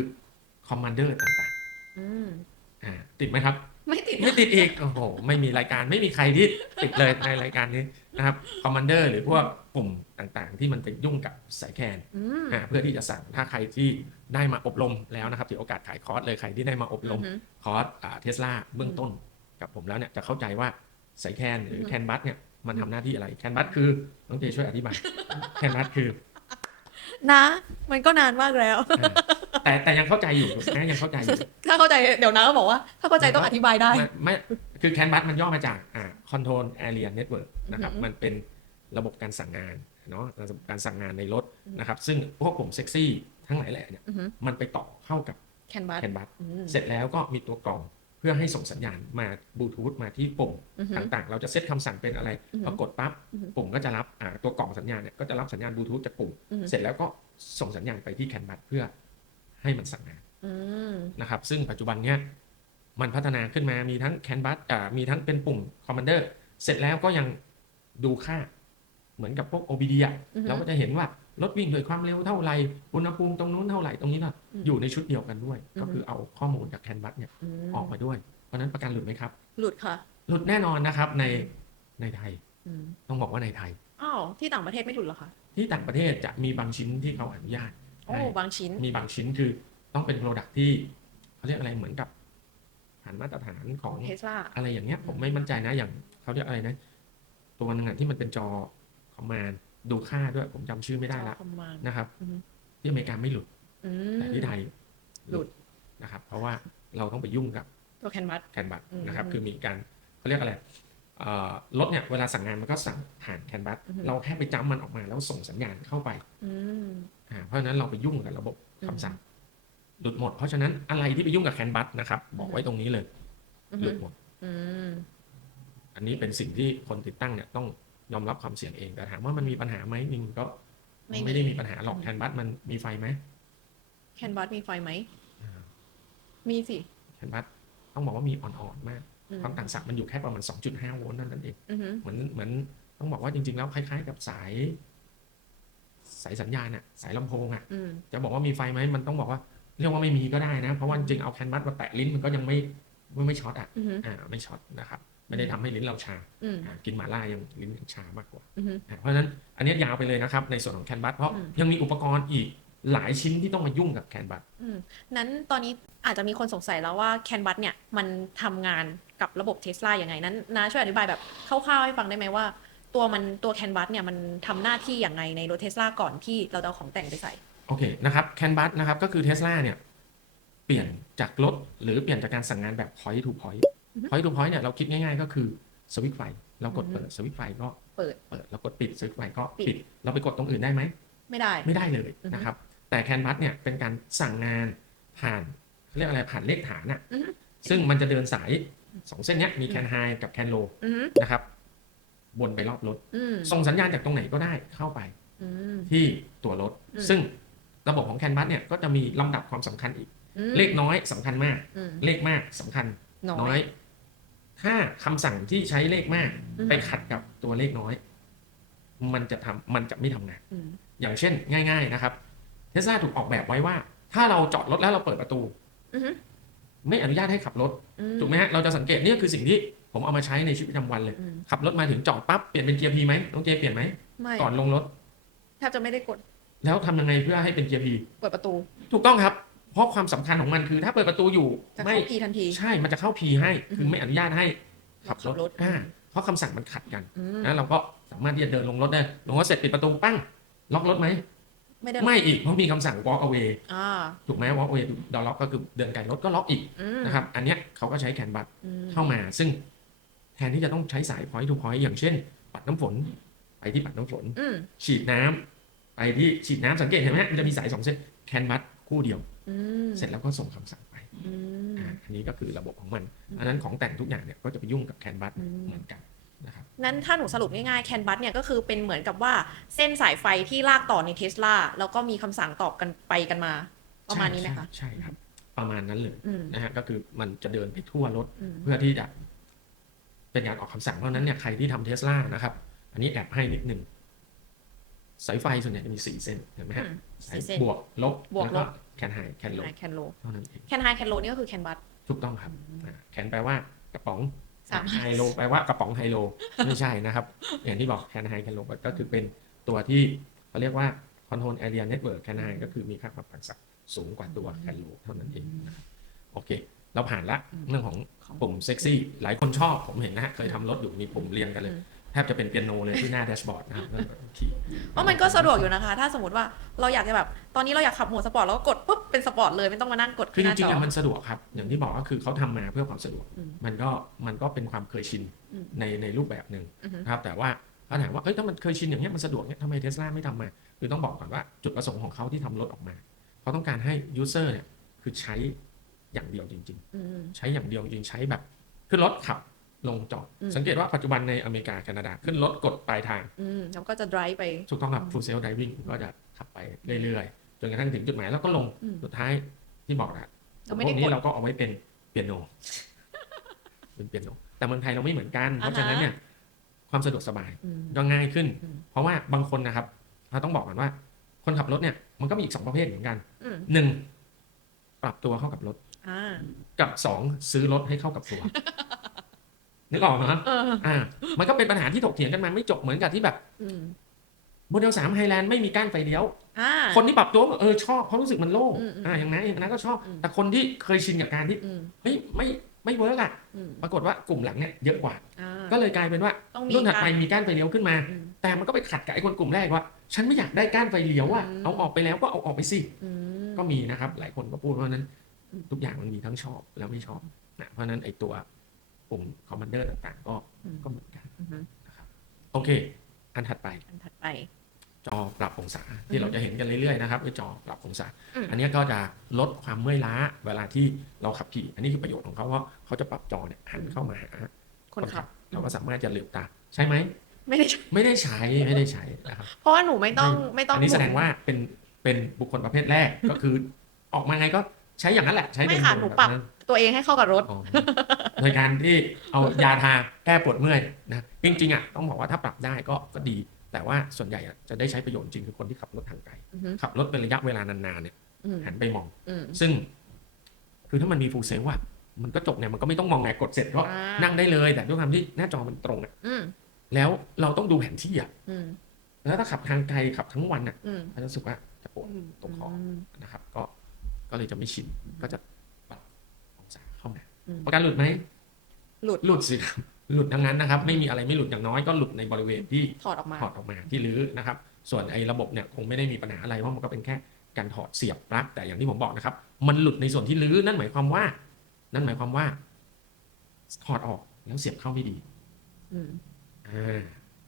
Speaker 2: คอมมานเดอร์ต่าง
Speaker 1: อืม
Speaker 2: ๆอ่าติดไหมครับ
Speaker 1: ไม่ติด
Speaker 2: ไม่ติดอีก โอ้โห ไม่มีรายการไม่มีใครที่ติดเลยในรายการนี้นะครับคอมมานเดอร์หรือพวก ปุ่มต่างๆ ที่มันไปยุ่งกับสายแคน
Speaker 1: อืม
Speaker 2: อ่าเพื่อที่จะสั่งถ้าใครที่ได้มาอบรมแล้วนะครับถือโอกาสขายคอร์สเลยใครที่ได้มาอบรม
Speaker 1: อือหือ
Speaker 2: คอร์สเทสลาเบื้องต้นกับผมแล้วเนี่ยจะเข้าใจว่าสายแคนหรือ
Speaker 1: อฮึ
Speaker 2: แคนบัสเนี่ยมันทำหน้าที่อะไรแคนบัสคือน้องเจช่วยอธิบายแคนบัสคือ
Speaker 1: นะ มันก็นานมากแล้ว
Speaker 2: อ่าแต่แต่ยังเข้าใจอยู่นะยังเข้าใจอยู่
Speaker 1: ถ้าเข้าใจเดี๋ยวนะก็บอกว่า ถ้าเข้าใจต้องอธิบายได้
Speaker 2: ไม่ไม่คือแคนบัสมันย่อมาจากอ่า Control Area Network นะครับ
Speaker 1: อือฮึ
Speaker 2: มันเป็น ระบบการสั่งงานเนาะระบบการสั่งงานในรถ
Speaker 1: อืม
Speaker 2: นะครับ ซึ่งพวกผมเซ็กซี่ทั้งหลายแหละเนี่ย
Speaker 1: อือหือ
Speaker 2: มันไปต่อเข้ากับ
Speaker 1: แคนบัส
Speaker 2: แคนบัส
Speaker 1: อืม
Speaker 2: เสร็จแล้วก็มีตัวกรองเพื่อให้ส่งสัญญาณมาบลูทูธมาที่ปุ่ม
Speaker 1: อือหือ
Speaker 2: ต่างๆ เราจะเซตคำสั่งเป็นอะไร
Speaker 1: อือฮึ
Speaker 2: พอกดปั๊บ
Speaker 1: อือฮึ
Speaker 2: ปุ่มก็จะรับอ่าตัวกล่องสัญญาณเนี่ยก็จะรับสัญญาณบลูทูธจากปุ่ม
Speaker 1: อือฮึ
Speaker 2: เสร็จแล้วก็ส่งสัญญาณไปที่แคนบัสเพื่อให้มันสั่งงาน
Speaker 1: อืม
Speaker 2: นะครับ ซึ่งปัจจุบันเนี้ยมันพัฒนาขึ้นมามีทั้งแคนบัสอ่ามีทั้งเป็นปุ่มคอมมานเดอร์เสร็จแล้วก็ยังดูค่า เหมือนกับพวก OBD อะ
Speaker 1: อือฮึ
Speaker 2: เราก็จะเห็นว่ารถวิ่งด้วยความเร็วเท่าไหร่อุณหภูมิตรงนู้นเท่าไหร่ตรงนี้น่ะ
Speaker 1: อืม
Speaker 2: อยู่ในชุดเดียวกันด้วย
Speaker 1: อือฮึ
Speaker 2: ก็คือเอาข้อมูลจากแคนบัสเนี่ย
Speaker 1: อืม
Speaker 2: ออกมาด้วย เพราะฉะนั้นประกันหลุดไหมครับ
Speaker 1: หลุดค่ะ
Speaker 2: หลุดแน่นอนนะครับในในไทย
Speaker 1: อืม
Speaker 2: ต้องบอกว่าในไทย
Speaker 1: อ้าวที่ต่างประเทศไม่หลุดเหรอคะ
Speaker 2: ที่ต่างประเทศจะมีบางชิ้นที่เขาอนุญาต
Speaker 1: โอ้
Speaker 2: ให้
Speaker 1: บางชิ้น
Speaker 2: มีบางชิ้นคือต้องเป็นโปรดักที่เขาเรียกอะไรเหมือนกับฐานมาตรฐานของ
Speaker 1: เทสลา
Speaker 2: อะไรอย่างเงี้ย ผมไม่มั่นใจนะอย่างเขาเรียกอะไรนะ ตัวหนึงอะที่มันเป็นจอ คอมมานด์ดูค่าด้วยผมจำชื่อไม่ได้ละ
Speaker 1: คอมมาน
Speaker 2: นะครับ
Speaker 1: อือฮึ
Speaker 2: ที่อเมริกาไม่หลุด
Speaker 1: อืม
Speaker 2: แต่ที่ไทย
Speaker 1: หลุด
Speaker 2: นะครับ เพราะว่าเราต้องไปยุ่งกับ
Speaker 1: ตัวแคนบัส
Speaker 2: แคนบัสนะครับ
Speaker 1: อืม
Speaker 2: คือมีการเขาเรียกอะไรเอ่อรถเนี่ยเวลาสั่งงานมันก็สั่งผ่านแคนบัส
Speaker 1: อือฮึ
Speaker 2: เราแค่ไปจ้ำมันออกมาแล้วส่งสัญญาณเข้าไป
Speaker 1: อืม
Speaker 2: อ่าเพราะฉะนั้นเราไปยุ่งกับระบบ
Speaker 1: อืม
Speaker 2: คำสั่งหลุดหมด เพราะฉะนั้นอะไรที่ไปยุ่งกับแคนบัสนะครับ บอกไว้ตรงนี้เลย
Speaker 1: อือ
Speaker 2: ห
Speaker 1: หื
Speaker 2: ลุ
Speaker 1: อ
Speaker 2: ดหมด
Speaker 1: อืม
Speaker 2: อันนี้เป็นสิ่งที่คนติดตั้งเนี่ยต้อง ยอมรับความเสี่ยงเองแต่ถามว่ามันมีปัญหาไหมจริงๆก็
Speaker 1: ไม่มี
Speaker 2: ไม่ได้มีปัญหาหรอกแคนบัสมันมีไฟไหม
Speaker 1: แคนบัสมีไฟไหม
Speaker 2: อ่า
Speaker 1: มีสิ
Speaker 2: แคนบัสต้องบอกว่ามีอ่อนๆมาก
Speaker 1: อืม
Speaker 2: ความต่างศักย์มันอยู่แค่ประมาณ 2.5 โวลต์นั่นเอง
Speaker 1: อือหือ
Speaker 2: เหมือนเหมือนต้องบอกว่าจริง ๆ แล้วคล้าย ๆ กับสาย สายสัญญาณอะสายลำโพงอะ
Speaker 1: อืม
Speaker 2: จะบอกว่ามีไฟไหมมันต้องบอกว่าเรียกว่าไม่มีก็ได้นะ เพราะว่าจริงๆเอาแคนวัสมาแตะลิ้นมันก็ยังไม่ไม่ไม่ช็อตอะ
Speaker 1: อือหือ
Speaker 2: อ่าไม่ช็อตนะครับ ไม่ได้ทำให้ลิ้นเราชา
Speaker 1: อืม
Speaker 2: อ่ากินหมาล่ายังลิ้นยังชามากกว่า
Speaker 1: อือหือ
Speaker 2: อ่า เพราะฉะนั้นอันนี้ยาวไปเลยนะครับ ในส่วนของแคนวัสเพราะ
Speaker 1: อืม
Speaker 2: ยังมีอุปกรณ์อีกหลายชิ้นที่ต้องมายุ่งกับแคนวัส
Speaker 1: อืมนั้นตอนนี้อาจจะมีคนสงสัยแล้วว่าแคนบัสเนี่ยมันทำงานกับระบบเทสลาอย่างไงนั้นนาช่วยอธิบายแบบคร่าวๆให้ฟังได้ไหมว่า ตัวมันตัวแคนบัสเนี่ยมันทำหน้าที่อย่างไงในรถเทสลาก่อนที่เราจะเอาของแต่งไปใส่
Speaker 2: โอเคนะครับแคนบัสนะครับก็คือเทสลาเนี่ยเปลี่ยนจากรถหรือเปลี่ยนจากการสั่งงานแบบ point to point
Speaker 1: อือฮึ
Speaker 2: point to point เนี่ยเราคิดง่ายๆ ก็คือสวิตช์ไฟเรากด
Speaker 1: อือฮึ
Speaker 2: เปิดสวิตช์ไฟก็
Speaker 1: เปิด
Speaker 2: เปิดเรากดปิดสวิตช์ไฟก็
Speaker 1: ปิ
Speaker 2: ปิ
Speaker 1: ด
Speaker 2: ดเราไปกดตรงอื่นได้ไหม
Speaker 1: ไม่ได้
Speaker 2: ไม่ได้เลย
Speaker 1: อือฮึ
Speaker 2: นะครับ แต่แคนบัสเนี่ยเป็นการสั่งงานผ่านเขาเรียกอะไรผ่านเลขฐานอะ
Speaker 1: อือฮึ
Speaker 2: ซึ่งมันจะเดินสายสองเส้นเนี้ยมีแคนไฮกับแคนโล
Speaker 1: อืม
Speaker 2: นะครับวนไปรอบรถ
Speaker 1: อืม
Speaker 2: ส่งสัญญาณจากตรงไหนก็ได้เข้าไป
Speaker 1: อืม
Speaker 2: ที่ตัวรถ
Speaker 1: อืม
Speaker 2: ซึ่งระบบของแคนบัสเนี่ยก็จะมีลำดับความสำคัญอีก
Speaker 1: อืม
Speaker 2: เลขน้อยสำคัญมาก
Speaker 1: อืม
Speaker 2: เลขมากสำคัญ
Speaker 1: น้
Speaker 2: น้
Speaker 1: อ
Speaker 2: อยย ถ้าคำสั่งที่ใช้เลขมาก
Speaker 1: อืม
Speaker 2: ไปขัดกับตัวเลขน้อย มันจะทำมันจะไม่ทำงาน
Speaker 1: อืม
Speaker 2: อย่างเช่น ง่าย ๆนะครับเทสลาถูกออกแบบไว้ว่า ถ้าเราจอดรถแล้วเราเปิดประตู
Speaker 1: อือฮึ
Speaker 2: ไม่อนุญาตให้ขับรถ
Speaker 1: อืม
Speaker 2: ถูกไหมฮะเราจะสังเกตนี่คือสิ่งที่ผมเอามาใช้ในชีวิตประจำวันเลย
Speaker 1: อืม
Speaker 2: ขับรถมาถึงจอดปั๊บเปลี่ยนเป็นเกียร์พีไหมน้องเจเปลี่ยนไหม
Speaker 1: ไม่
Speaker 2: ก่อนลงรถ
Speaker 1: แทบจะไม่ได้กด
Speaker 2: แล้วทำยังไงเพื่อให้เป็นเกียร์พี
Speaker 1: เปิดประตู
Speaker 2: ถูกต้องครับ เพราะความสำคัญของมันคือ ถ้าเปิดประตูอยู่
Speaker 1: จะ
Speaker 2: ไม่
Speaker 1: เข้าพีทันที
Speaker 2: ใช่มันจะเข้าพีให้
Speaker 1: อือฮึ
Speaker 2: คือไม่อนุญาตให้ขับรถ
Speaker 1: ขับรถ
Speaker 2: อ่าเพราะคำสั่งมันขัดกัน
Speaker 1: อืม
Speaker 2: นะเราก็สามารถที่จะเดินลงรถได้ลงรถเสร็จปิดประตูปั้งล็อกรถไหม
Speaker 1: ไม่ได้
Speaker 2: ไม่อีกเพราะมีคำสั่ง walk away
Speaker 1: อ่า
Speaker 2: ถูกไหม walk away ดอล็อกก็คือเดินไกลรถก็ล็อกอีก
Speaker 1: อืม
Speaker 2: นะครับ อันเนี้ยเขาก็ใช้แคนบัส
Speaker 1: อืม
Speaker 2: เข้ามา ซึ่งแทนที่จะต้องใช้สาย point to point อย่างเช่น ปัดน้ำฝน ไปที่ปัดน้ำฝน
Speaker 1: อืม
Speaker 2: ฉีดน้ำไปที่ฉีดน้ำสังเกตเห็นไหมมันจะมีสายสองเส้นแคนบัสคู่เดียว
Speaker 1: อืม
Speaker 2: เสร็จแล้วก็ส่งคำสั่งไป
Speaker 1: อืม
Speaker 2: อ่าอันนี้ก็คือระบบของมัน
Speaker 1: อืม
Speaker 2: อันนั้นของแต่งทุกอย่างเนี่ยก็จะไปยุ่งกับแคนบัส
Speaker 1: อืม
Speaker 2: เหมือนกันนะครับ
Speaker 1: นั้นถ้าหนูสรุปง่ายๆแคนบัสเนี่ยก็คือเป็นเหมือนกับว่าเส้นสายไฟที่ลากต่อในเทสลาแล้วก็มีคำสั่งตอบกันไปกันมา ประมาณนี้ไหมคะ
Speaker 2: ใช่ใช่ครับ ประมาณนั้นเลย
Speaker 1: อืม
Speaker 2: นะฮะก็คือมันจะเดินไปทั่วรถ
Speaker 1: อืม
Speaker 2: เพื่อที่จะ เป็นการออกคำสั่งเพราะฉะนั้นเนี่ยใครที่ทำเทสลานะครับ อันนี้แอบให้นิดหนึ่งสายไฟส่วนใหญ่จะมีสี่เส้นเห็นไหมฮะ
Speaker 1: อืม
Speaker 2: สาย
Speaker 1: สี่เส้น
Speaker 2: บวกลบบ
Speaker 1: วก
Speaker 2: แล้วก็
Speaker 1: ลบ
Speaker 2: แคนไฮแคนโล
Speaker 1: แคนโล
Speaker 2: เท่านั้นเอง
Speaker 1: แคนไฮแคนโลนี่ก็คือแคนบัส
Speaker 2: ถูกต้องครับอ่าแคนแปลว่ากระป๋อง
Speaker 1: สาม
Speaker 2: ไฮโลแปลว่ากระป๋องไฮโลไม่ใช่นะครับ อย่างที่บอกแคนไฮแคนโลก็คือเป็นตัวที่เขาเรียกว่า Control Area Network แคนไฮก็คือมีค่าความต่างศักย์สูงกว่าตัวแคนโลเท่านั้นเองนะครับโอเค เราผ่านละเรื่องของ
Speaker 1: ของ
Speaker 2: ปุ่มเซ็กซี่หลายคนชอบผมเห็นนะฮะเคยทำรถอยู่มีปุ่มเรียงกันเลย
Speaker 1: อืม
Speaker 2: แทบจะเป็นเปียโนเลยที่หน้าแดชบอร์ดนะครับแล้วก็ขี่
Speaker 1: ว่ามันก็สะดวกอยู่นะคะ ถ้าสมมติว่าเราอยากจะแบบ ตอนนี้เราอยากขับโหมดสปอร์ตเราก็กดปุ๊บเป็นสปอร์ตเลยไม่ต้องมานั่งกด
Speaker 2: คือจ
Speaker 1: หน้า
Speaker 2: ริ
Speaker 1: จ
Speaker 2: งๆ
Speaker 1: อ
Speaker 2: อะมันสะดวกครับ อย่างที่บอกก็คือเขาทำมาเพื่อความสะดวก
Speaker 1: อืม
Speaker 2: มันก็มันก็เป็นความเคยชิน
Speaker 1: อืม
Speaker 2: ในในรูปแบบหนึ่ง
Speaker 1: อือฮึ
Speaker 2: นะครับ แต่ว่าถ้าถามว่าเอ้ยถ้ามันเคยชินอย่างเงี้ยมันสะดวกเนี่ยทำไมเทสลาไม่ทำมา คือต้องบอกก่อนว่าจุดประสงค์ของเขาที่ทำรถออกมาเขาต้องการให้ยูเซอร์เนี่ยคือใช้อย่างเดียวจริง
Speaker 1: อืม
Speaker 2: ๆใช้อย่างเดียวจริงๆใช้แบบขึ้นรถขับ ลงจอด
Speaker 1: อืม
Speaker 2: สังเกตว่าปัจจุบันในอเมริกาแคนาดา ขึ้นรถกดปลายทาง
Speaker 1: อืมแล้วก็จะ drive ไป
Speaker 2: ถูกต้องครับ full self driving ก็จะขับไปเรื่อยๆ จนกระทั่งถึงจุดหมายแล้วก็ลง
Speaker 1: อืม
Speaker 2: สุดท้ายที่บอกนะ
Speaker 1: เราไม่
Speaker 2: พ
Speaker 1: ได้
Speaker 2: วกนี้
Speaker 1: กด
Speaker 2: เราก็เอาไว้เป็นเปียโนเป็นเปียโนแต่เมืองไทยเราไม่เหมือนกัน เพราะฉะนั้นเนี่ยความสะดวกสบาย
Speaker 1: อืม
Speaker 2: ก็ง่ายขึ้น
Speaker 1: อืม
Speaker 2: เพราะว่าบางคนนะครับเราต้องบอกกันว่า คนขับรถเนี่ยมันก็มีอีกสองประเภทเหมือนกัน
Speaker 1: อืม
Speaker 2: หนึ่งปรับตัวเข้ากับรถ
Speaker 1: อ่า
Speaker 2: กับสองซื้อรถให้เข้ากับตัว นึกออกไหมครับ
Speaker 1: เออ
Speaker 2: อ่า มันก็เป็นปัญหาที่ถกเถียงกันมาไม่จบเหมือนกับที่แบบ
Speaker 1: อืม
Speaker 2: โมเดลสามไฮแลนด์ไม่มีก้านไฟเลี้ยว
Speaker 1: อ่า
Speaker 2: คนที่ปรับตัวบอกเออชอบเพราะรู้สึกมันโล่ง
Speaker 1: อืมอืม
Speaker 2: อ่าอย่างนั้นอย่างนั้นก็ชอบ
Speaker 1: อืม
Speaker 2: แต่คนที่เคยชินกับการที่
Speaker 1: อืม
Speaker 2: เฮ้ยไม่ไม่เวิร์กอะ
Speaker 1: อืม
Speaker 2: ปรากฏว่ากลุ่มหลังเนี่ยเยอะกว่า
Speaker 1: อ่า
Speaker 2: ก็เลยกลายเป็นว่า
Speaker 1: ต้องมี
Speaker 2: รุ่นถัดไป
Speaker 1: การ
Speaker 2: มีก้านไฟเลี้ยวขึ้นมา
Speaker 1: อืม
Speaker 2: แต่มันก็ไปขัดกับไอ้คนกลุ่มแรกว่า ฉันไม่อยากได้ก้านไฟเลี้ยวอะ
Speaker 1: อืม
Speaker 2: เอาออกไปแล้วก็เอาออกไปสิ
Speaker 1: อืม
Speaker 2: ก็มีนะครับ หลายคนก็พูดเพราะฉะนั้น
Speaker 1: อืม
Speaker 2: ทุกอย่างมันมีทั้งชอบแล้วไม่ชอบนะเพราะฉะนั้นไอ้ตัว ปุ่มคอมมานเดอร์ต่างๆ ก็
Speaker 1: อืม
Speaker 2: ก็เหมือนกัน
Speaker 1: อืม
Speaker 2: โอเค อันถัดไป
Speaker 1: อันถัดไป
Speaker 2: จอปรับองศาที่
Speaker 1: อือฮึ
Speaker 2: เราจะเห็นกันเรื่อยๆนะครับคือจอปรับองศา
Speaker 1: อืม
Speaker 2: อันนี้ก็จะลดความเมื่อยล้าเวลาที่เราขับขี่ อันนี้คือประโยชน์ของเขาเพราะเขาจะปรับจอเนี่ยหันเข้ามาหา
Speaker 1: คนขับ
Speaker 2: เราก็สามารถจะเหลือบตาใช่ไหม
Speaker 1: ไม่ได้
Speaker 2: ไม่ได้ใช้ไม่ได้ใช้นะครับ
Speaker 1: เพราะว่าหนูไม่ต้องไม่ต้อง
Speaker 2: อันนี้แสดง
Speaker 1: หมุ
Speaker 2: ว่าเป็นเป็นบุคคลประเภทแรกก็คือ ออกมาไงก็ใช้อย่างนั้นแหละ ใช้
Speaker 1: ไม่
Speaker 2: เดิ
Speaker 1: ค่ะ
Speaker 2: ๆ
Speaker 1: หนูปรับ
Speaker 2: แบบนั้น
Speaker 1: ตัวเองให้เข้ากับรถ
Speaker 2: อ๋อ โดยการที่เอายาทาแก้ปวดเมื่อยนะจริงๆอะต้องบอกว่าถ้าปรับได้ก็ก็ดี แต่ว่าส่วนใหญ่อะจะได้ใช้ประโยชน์จริงคือคนที่ขับรถทางไกล
Speaker 1: อือฮึ
Speaker 2: ขับรถเป็นระยะเวลานานๆเนี่ย
Speaker 1: อืม
Speaker 2: หันไปมอง
Speaker 1: อืม
Speaker 2: ซึ่ง คือถ้ามันมีฟูลเซลอะมันก็จบเนี่ยมันก็ไม่ต้องมองไงกดเสร็จก็
Speaker 1: อ่า
Speaker 2: นั่งได้เลยแต่ด้วยความที่หน้าจอมันตรงอะ
Speaker 1: อืม
Speaker 2: แล้วเราต้องดูแผนที่อะ
Speaker 1: อืม
Speaker 2: แล้วถ้าขับทางไกลขับทั้งวันอะ
Speaker 1: อืม
Speaker 2: ก็จะรู้สึกว่าจะปวดตรงคออ
Speaker 1: ม
Speaker 2: นะครับ ก็ก็เลยจะไม่ชินก็จะปรับองศาเข้ามา
Speaker 1: อืม
Speaker 2: ประกันหลุดไหม
Speaker 1: หลุด
Speaker 2: หลุดสิครับหลุดทั้งนั้นนะครับ ไม่มีอะไรไม่หลุดอย่างน้อยก็หลุดในบริเวณที่
Speaker 1: ถอดออกมา
Speaker 2: ถอดออกมาที่รื้อนะครับ ส่วนไอ้ระบบเนี่ยคงไม่ได้มีปัญหาอะไรเพราะมันก็เป็นแค่การถอดเสียบปลั๊กแต่อย่างที่ผมบอกนะครับ มันหลุดในส่วนที่รื้อนั่นหมายความว่า นั่นหมายความว่าถอดออกแล้วเสียบเข้าไม่ดี
Speaker 1: อืม
Speaker 2: อ่า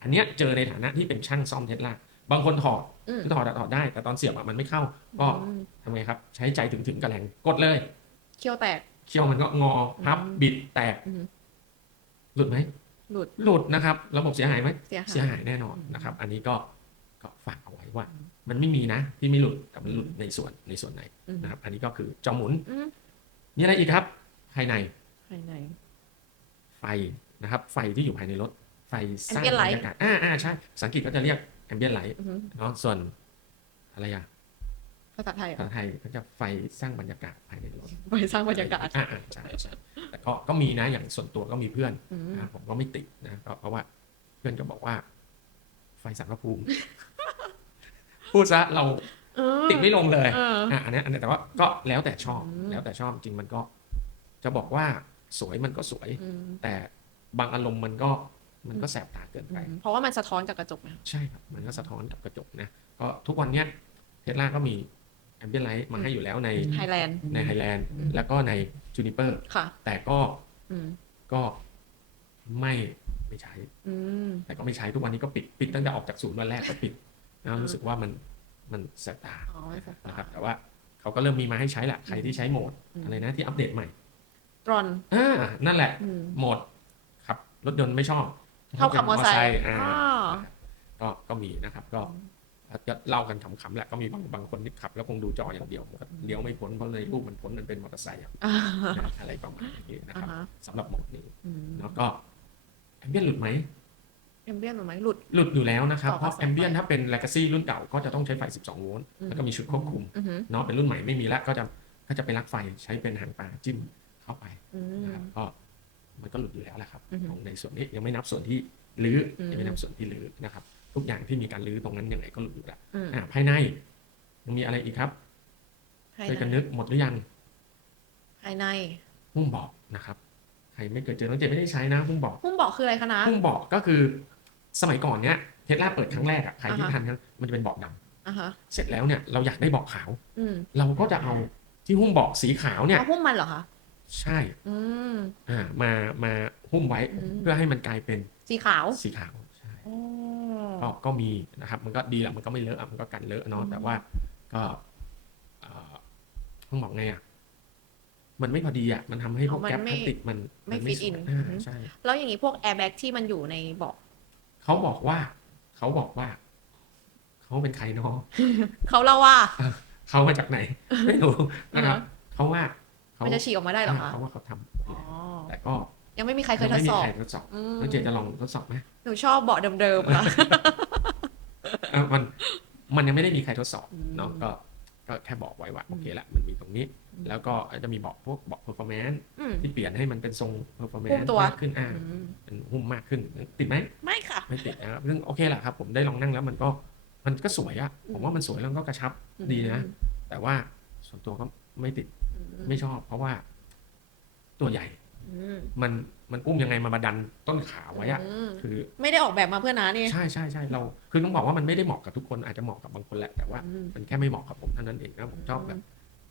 Speaker 2: อันเนี้ยเจอในฐานะที่เป็นช่างซ่อมเทสลาบางคนถอด
Speaker 1: อืม
Speaker 2: คือถอดอะถอดได้ แต่ตอนเสียบอะมันไม่เข้า ก็
Speaker 1: อืม
Speaker 2: ทำไงครับ ใช้ใจถึงถึงๆกระแหลงกดเลย
Speaker 1: เขี้ยวแตก
Speaker 2: เคี้ยวมันก็งอพับ
Speaker 1: อืม
Speaker 2: บิดแตก
Speaker 1: อืม
Speaker 2: หลุดไหม
Speaker 1: หลุด
Speaker 2: หลุดนะครับ ระบบเสียหายไหม
Speaker 1: เสียหาย
Speaker 2: เสียหายแน่นอนนะครับ อันนี้ก็ก็ฝากเอาไว้ว่ามันไม่มีนะที่ไม่หลุดแต่มันหลุดในส่วนในส่วนไหน
Speaker 1: อืม
Speaker 2: นะครับ อันนี้ก็คือจอหมุน
Speaker 1: อืม
Speaker 2: มีอะไรอีกครับ ภายใน
Speaker 1: ภายใน
Speaker 2: ไฟนะครับ ไฟที่อยู่ภายในรถไฟสร้าง
Speaker 1: Ambient
Speaker 2: บร
Speaker 1: light
Speaker 2: รยากาศอ่าอ่าใช่ภาษาอังกฤษก็จะเรียก ambient light
Speaker 1: อือฮึ
Speaker 2: เนาะส่วนอะไรอะ
Speaker 1: ภาษาไทย
Speaker 2: ภา
Speaker 1: อะ
Speaker 2: ษาไทยก็จะไฟสร้างบรรยากาศภายในรถ
Speaker 1: ไปสร้างบรรยากาศ
Speaker 2: อ่าอ่าใช่ใช่แต่ก็ก็มีนะอย่างส่วนตัวก็มีเพื่อน
Speaker 1: อืม
Speaker 2: นะครับผมก็ไม่ติดนะก็เพราะว่าเพื่อนก็บอกว่า ไฟสารพระภูมิ พูดซะเรา
Speaker 1: เออ
Speaker 2: ติดไม่ลงเลย
Speaker 1: เออ
Speaker 2: อะอันนี้อันนี้แต่ว่าก็แล้วแต่ชอบ
Speaker 1: อืม
Speaker 2: แล้วแต่ชอบจริงมันก็ จะบอกว่าสวยมันก็สวย
Speaker 1: อืม
Speaker 2: แต่บางอารมณ์มันก็มันก็แสบตาเกินไป
Speaker 1: เพราะว่ามันสะท้อนจากกระจกนะ
Speaker 2: ใช่ครับ มันก็สะท้อนกับกระจกนะ ก็ทุกวันเนี้ยเทสลาก็มี แอมเบียนไลท์มาให้อยู่แล้วใน
Speaker 1: ไฮแลนด์
Speaker 2: ในไฮแลนด์
Speaker 1: อืม
Speaker 2: แล้วก็ในจูนิเปอร์
Speaker 1: ค่ะ
Speaker 2: แต่ก็
Speaker 1: อืม
Speaker 2: ก็ไม่ไม่ใช้
Speaker 1: อืม
Speaker 2: แต่ก็ไม่ใช้ทุกวันนี้ก็ปิดปิดตั้งแต่ออกจากศูนย์วันแรกก็ปิดนะ
Speaker 1: อืม
Speaker 2: รู้สึกว่ามันมันแสบตา
Speaker 1: อ๋อไม่สะท้อ
Speaker 2: นะครับ แต่ว่าเขาก็เริ่มมีมาให้ใช้แหละใครที่ใช้โหมด
Speaker 1: อืม
Speaker 2: อะไรนะที่อัปเดตใหม่
Speaker 1: ตรอน
Speaker 2: อ่านั่นแหละ
Speaker 1: อืม
Speaker 2: โหมดขับรถยนต์ไม่ชอบ
Speaker 1: ชอบขับมอเตอร์ไซค์
Speaker 2: อ่า
Speaker 1: อ๋อ
Speaker 2: ก็ก็มีนะครับ ก็ก็ เล่ากันขำๆแหละก็มีบางบางคนที่ขับ แล้วคงดูจออย่างเดียวมันก็เลี้ยวไม่พ้นเพราะในรูปมันพ้นมันเป็นมอเตอร์ไซค์อะ
Speaker 1: อ่า
Speaker 2: นะอะไรประมาณนี้นะ
Speaker 1: อ่า
Speaker 2: ครับ
Speaker 1: ฮะ
Speaker 2: สำหรับโหมดนี้
Speaker 1: อืม
Speaker 2: แล้วก็แอมเบียนหลุดไหม
Speaker 1: แอมเบียนหรือไหมหลุด
Speaker 2: หลุดอยู่แล้วนะครับ
Speaker 1: ต่อ
Speaker 2: เพราะ
Speaker 1: กับ
Speaker 2: แอมเบียน
Speaker 1: ไฟ
Speaker 2: ถ้าเป็น Legacy รุ่นเก่าก็จะต้องใช้ไฟ 12 โวลต์
Speaker 1: อืม
Speaker 2: แล้วก็มีชุดควบคุม
Speaker 1: อือหือ
Speaker 2: เนาะเป็นรุ่นใหม่ไม่มีแล้วก็จะก็จะเป็นลักไฟใช้เป็นหางปลาจิ้มเข้าไป
Speaker 1: อืม
Speaker 2: นะครับก็มันก็หลุดอยู่แล้วแหละครับ
Speaker 1: อือฮึ
Speaker 2: ของในส่วนนี้ยังไม่นับส่วนที่รื้ออ
Speaker 1: ม
Speaker 2: ยังไม่นับส่วนที่รื้อนะครับ ทุกอย่างที่มีการรื้อตรงนั้นยังไงก็หลุดอยู่แล้ว
Speaker 1: อืม
Speaker 2: อ่าภายในยังมีอะไรอีกครับ
Speaker 1: ภาย
Speaker 2: ช่วยกัน
Speaker 1: ใน
Speaker 2: นึกหมดหรือยัง
Speaker 1: ภายใน
Speaker 2: หุ้มเบอกนะครับใครไม่เคยเจอน้องเจไม่ได้ใช้นะหุ้มเบอก
Speaker 1: หุ้มเบอกคืออะไรคะนะ
Speaker 2: หุ้มเบอกก็คือ สมัยก่อนเนี้ยเทสลาเปิดครั้งแรกอะใครที่
Speaker 1: อ่าฮะ
Speaker 2: ทันครับมันจะเป็นเบาะดำ
Speaker 1: อะฮะ
Speaker 2: เสร็จแล้วเนี่ยเราอยากได้เบาะขาว
Speaker 1: อืม
Speaker 2: เราก็จะเอาที่หุ้มเบาะสีขาวเนี่ย
Speaker 1: เอาหุ้มมันเหรอคะ
Speaker 2: ใช่
Speaker 1: อืม
Speaker 2: อ่ามามาหุ้มไว้
Speaker 1: อืม
Speaker 2: เพื่อให้มันกลายเป็น
Speaker 1: สีขาว
Speaker 2: สีขาวใช่
Speaker 1: อ๋อ
Speaker 2: ก็ก็มีนะครับ มันก็ดีแหละมันก็ไม่เลอะอะมันก็กันเลอะเนาะ
Speaker 1: อืม
Speaker 2: แต่ว่าก็เอ่อต้องบอกไงอะมันไม่พอดีอะมันทำให้พวกแก๊ปพลาสติกมัน
Speaker 1: ไม่
Speaker 2: น
Speaker 1: ฟิต
Speaker 2: สวย
Speaker 1: อิน
Speaker 2: อ่าใช่
Speaker 1: แล้วอย่างนี้พวกแอร์แบ็กที่มันอยู่ในเบอก
Speaker 2: เขาบอกว่า เขาบอกว่า เขาเป็นใครเนาะ
Speaker 1: เขาเล่าว่า
Speaker 2: เขามาจากไหน ไม่รู้นะครับเขาว่าเขา
Speaker 1: มันจะฉีกออกมาได้เหรอคะ
Speaker 2: เขาว่าเขาท
Speaker 1: อ๋อำ
Speaker 2: แต่ก็
Speaker 1: ยังไม่มีใครเคยท
Speaker 2: ไม่
Speaker 1: ด
Speaker 2: มี
Speaker 1: สอบ
Speaker 2: ใครทดสอบ
Speaker 1: อืม
Speaker 2: น้องเจจะลองทดสอบไหม
Speaker 1: หนูชอบเบาะเดิมๆค่ะ
Speaker 2: เอ่อมันมันยังไม่ได้มีใครทดสอบ
Speaker 1: อืม
Speaker 2: เนาะก็ก็แค่บอกไว้ว่า
Speaker 1: อืม
Speaker 2: โอเคละมันมีตรงนี้
Speaker 1: อืม
Speaker 2: แล้วก็จะมีบอกพวกบอก performance
Speaker 1: อืม
Speaker 2: ที่เปลี่ยนให้มันเป็นทรง
Speaker 1: หุ้
Speaker 2: performance
Speaker 1: มตัว
Speaker 2: มากขึ้นอ่า
Speaker 1: อืม
Speaker 2: เป็นหุ้มมากขึ้นติดไหม
Speaker 1: ไม่ค่ะ
Speaker 2: ไม่ติดนะครับซึ่งโอเคแหละครับ ผมได้ลองนั่งแล้วมันก็มันก็สวยอะ
Speaker 1: อืม
Speaker 2: ผมว่ามันสวยแล้วมันก็กระชับดีนะ แต่ว่าส่วนตัวก็ไม่ติด
Speaker 1: อืม
Speaker 2: ไม่ชอบ เพราะว่า ตัวใหญ่
Speaker 1: อื ม
Speaker 2: มันมันอุ้มยังไงมามาดันต้นขาไว้อะ
Speaker 1: อืม
Speaker 2: คือ
Speaker 1: ไม่ได้ออกแบบมาเพื่อน้านี่
Speaker 2: ใช่ใช่ใช่เราคือต้องบอกว่ามันไม่ได้เหมาะกับทุกคนอาจจะเหมาะกับบางคนแหละแต่ว่า
Speaker 1: อืม
Speaker 2: มันแค่ไม่เหมาะกับผมเท่านั้นเองนะผมชอบแบบ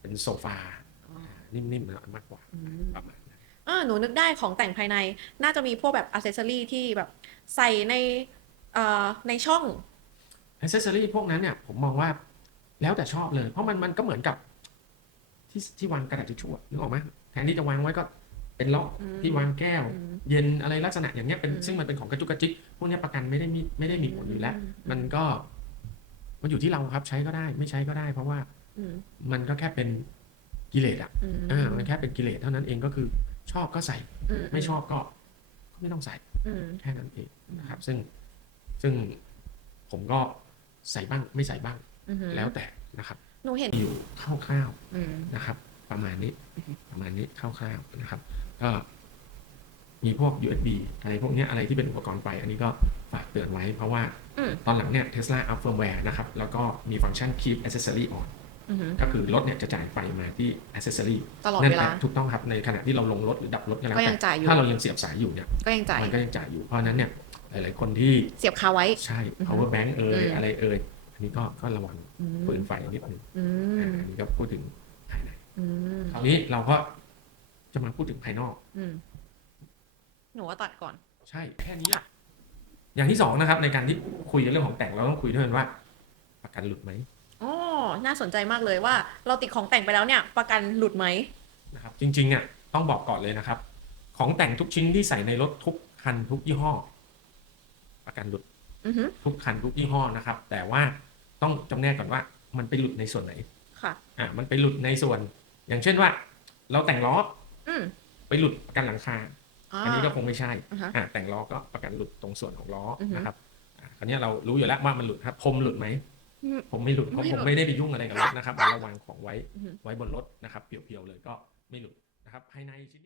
Speaker 2: เป็นโซฟา
Speaker 1: อ๋อ
Speaker 2: นิ่มๆนะมากกว่า
Speaker 1: อืม
Speaker 2: ประมาณนั้น
Speaker 1: อ่าหนูนึกได้ของแต่งภายในน่าจะมีพวกแบบอ c เซสซอรี่ที่แบบใส่ในเอ่อในช่อง
Speaker 2: อ c เซสซอรี่พวกนั้นเนี่ยผมมองว่าแล้วแต่ชอบเลย เพราะมันมันก็เหมือนกับ ที่ที่วางกระดาษทิชชู่อะนึกออกไหมแทนที่จะวางไว้ก็ เป็นล็อก
Speaker 1: อืม
Speaker 2: ที่วางแก้ว
Speaker 1: อืม
Speaker 2: เย็นอะไรลักษณะอย่างเงี้ยเป็น
Speaker 1: อืม
Speaker 2: ซึ่งมันเป็นของกระจุกกระจิกพวกเนี้ยประกันไม่ได้มีไม่ได้มีผลอยู่แล้ว มันก็ มันอยู่ที่เราครับใช้ก็ได้ไม่ใช้ก็ได้ เพราะว่า
Speaker 1: อืม
Speaker 2: มันก็แค่เป็นกิเลสอะ
Speaker 1: อืม
Speaker 2: อ่ามันแค่เป็นกิเลสเท่านั้นเองก็คือชอบก็ใส่
Speaker 1: อืม
Speaker 2: ไม่ชอบก็ก็ไม่ต้องใส่
Speaker 1: อืม
Speaker 2: แค่นั้นเองนะครับ ซึ่งซึ่งผมก็ใส่บ้างไม่ใส่บ้าง
Speaker 1: อืม
Speaker 2: แล้วแต่นะครับ
Speaker 1: หนูเห็น
Speaker 2: มีอยู่คร่าว
Speaker 1: อืม
Speaker 2: ๆนะครับ ประมาณนี้ ประมาณนี้คร่าวๆนะครับ ก็มีพวก USB อะไรพวกเนี้ยอะไรที่เป็นอุปกรณ์ไฟ อันนี้ก็ฝากเตือนไว้ เพราะว่า
Speaker 1: อืม
Speaker 2: ตอนหลังเนี่ย Tesla up firmware นะครับ แล้วก็มีฟังก์ชัน keep accessory on
Speaker 1: อืม
Speaker 2: ก็คือรถเนี่ยจะจ่ายไฟมาที่ accessory
Speaker 1: ตลอด
Speaker 2: นั่น
Speaker 1: เว
Speaker 2: แห
Speaker 1: ลา
Speaker 2: ละถูกต้องครับ ในขณะที่เราลงรถหรือดับรถก็แล้ว
Speaker 1: ก็
Speaker 2: แต่
Speaker 1: ยังจ่ายอยู่
Speaker 2: ถ้าเรายังเสียบสายอยู่เนี่ย
Speaker 1: ก็ยังจ่าย
Speaker 2: มันก็ยังจ่ายอยู่เพราะฉะนั้นเนี่ยหลาย ๆ คนที่
Speaker 1: เสียบคาไว้
Speaker 2: ใช่
Speaker 1: อือฮึ
Speaker 2: power bank เอ่ย
Speaker 1: อืม
Speaker 2: อะไรเอ่ยอันนี้ก็ก็ระวัง
Speaker 1: อืม
Speaker 2: ปืนไฟนิดนึง
Speaker 1: อื
Speaker 2: อ่ามอันนี้ก็พูดถึงภายใน
Speaker 1: อืม
Speaker 2: คราวนี้เราก็ จะมาพูดถึงภายนอก
Speaker 1: อืมหนูว่าตัดก่อน
Speaker 2: ใช่แค่นี้อะอย่างที่สองนะครับ ในการที่คุยเรื่องของแต่งเราต้องคุยด้วยกันว่าประกันหลุดไหม
Speaker 1: อ๋อ น่าสนใจมากเลยว่า เราติดของแต่งไปแล้วเนี่ย ประกันหลุดไหม
Speaker 2: นะครับ จริงๆอะต้องบอกก่อนเลยนะครับ ของแต่งทุกชิ้นที่ใส่ในรถทุกคันทุกยี่ห้อ ประกันหลุด
Speaker 1: อือฮึ
Speaker 2: ทุกคันทุกยี่ห้อนะครับ แต่ว่าต้องจำแนกก่อนว่า มันไปหลุดในส่วนไหน
Speaker 1: ค่ะ
Speaker 2: อ่ามันไปหลุดในส่วน อย่างเช่นว่า เราแต่งล้อ
Speaker 1: อืม
Speaker 2: ไปหลุดประกันหลังคา
Speaker 1: อ่า
Speaker 2: อันนี้ก็คงไม่ใช่
Speaker 1: อ่าฮะ
Speaker 2: อ่าแต่งล้อก็ประกันหลุดตรงส่วนของล้ออ
Speaker 1: อฮึ
Speaker 2: นะครับอ่าคราวนี้เรารู้อยู่แล้วว่ามันหลุดครับผมหลุดไหม
Speaker 1: อืม
Speaker 2: ผมไม่หลุดเพราะ
Speaker 1: ไม่ห
Speaker 2: ผ
Speaker 1: ลุ
Speaker 2: ม
Speaker 1: ด
Speaker 2: ไม่ได้ไปยุ่งอะไรกับรถนะครับเราวางของไว้
Speaker 1: อือฮึ
Speaker 2: ไว้บนรถนะครับเพียวๆเลยก็ไม่หลุดนะครับภายในชิ้น